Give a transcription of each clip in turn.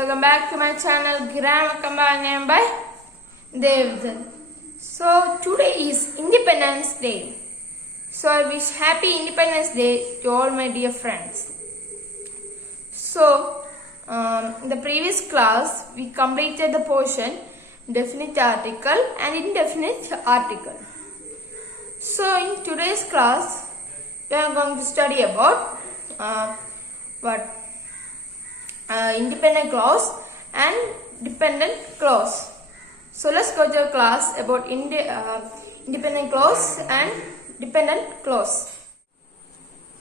welcome back to my channel Grammar Companion by Devdan. So today is Independence Day. So I wish Happy Independence Day to all my dear friends. So in the previous class we completed the portion definite article and indefinite article. So in today's class we are going to study about independent clause and dependent clause. So let's go to a class about independent clause and dependent clause.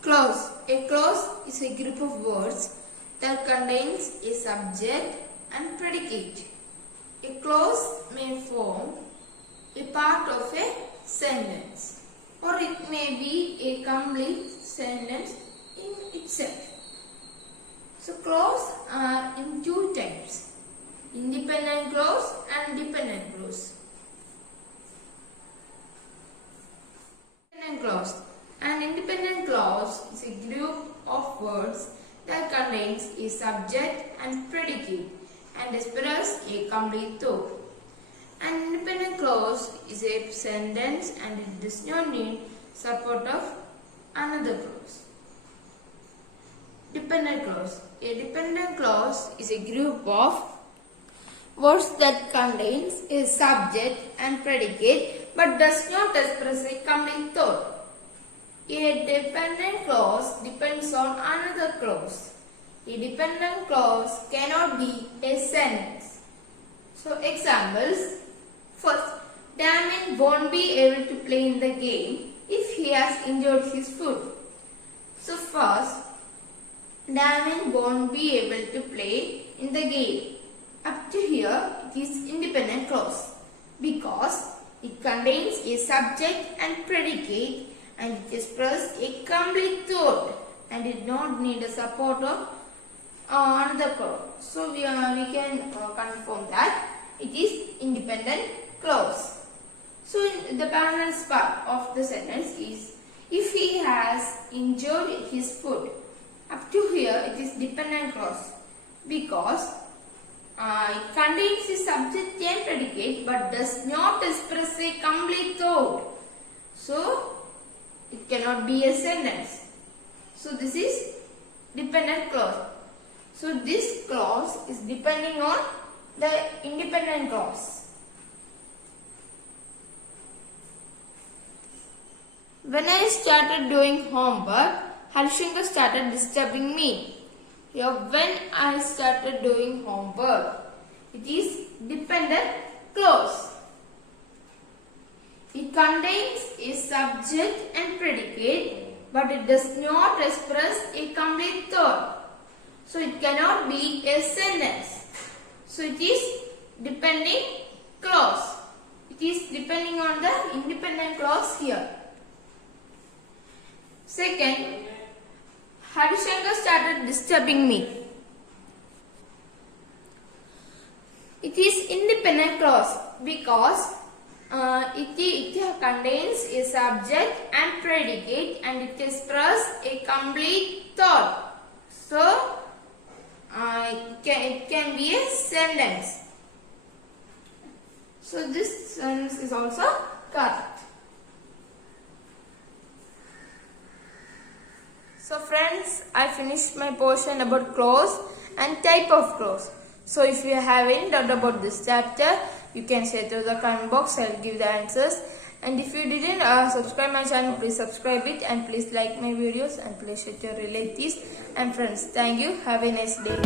Clause. A clause is a group of words that contains a subject and predicate. A clause may form a part of a sentence, or it may be a complete sentence in itself. So clause are in two types: independent clause and dependent clause. Independent clause. An independent clause is a group of words that contains a subject and predicate and expresses a complete thought. An independent clause is a sentence and it does not need support of another clause. Dependent clause. A dependent clause is a group of words that contains a subject and predicate but does not express a complete thought. A dependent clause depends on another clause. A dependent clause cannot be a sentence. So examples. First, Damien won't be able to play in the game if he has injured his foot. So first, Damien won't be able to play in the game. Up to here, it is independent clause because it contains a subject and predicate and it expresses a complete thought and did not need a support of another clause. So we can confirm that it is independent clause. So in the balance part of the sentence is if he has injured his foot. Up to here it is dependent clause because it contains the subject and predicate but does not express a complete thought. So it cannot be a sentence. So this is dependent clause. So this clause is depending on the independent clause. When I started doing homework, Harshankar started disturbing me. Here, when I started doing homework, it is dependent clause. It contains a subject and predicate, but it does not express a complete thought. So it cannot be a sentence. So it is depending clause. It is depending on the independent clause here. Second, Harishankar started disturbing me. It is independent clause because it contains a subject and predicate and it expresses a complete thought. So it can be a sentence. So this sentence is also correct. So friends, I finished my portion about clause and type of clause. So if you have any doubt about this chapter, you can say to the comment box. I will give the answers. And if you didn't subscribe my channel, please subscribe it and please like my videos and please share your relatives and friends. Thank you. Have a nice day.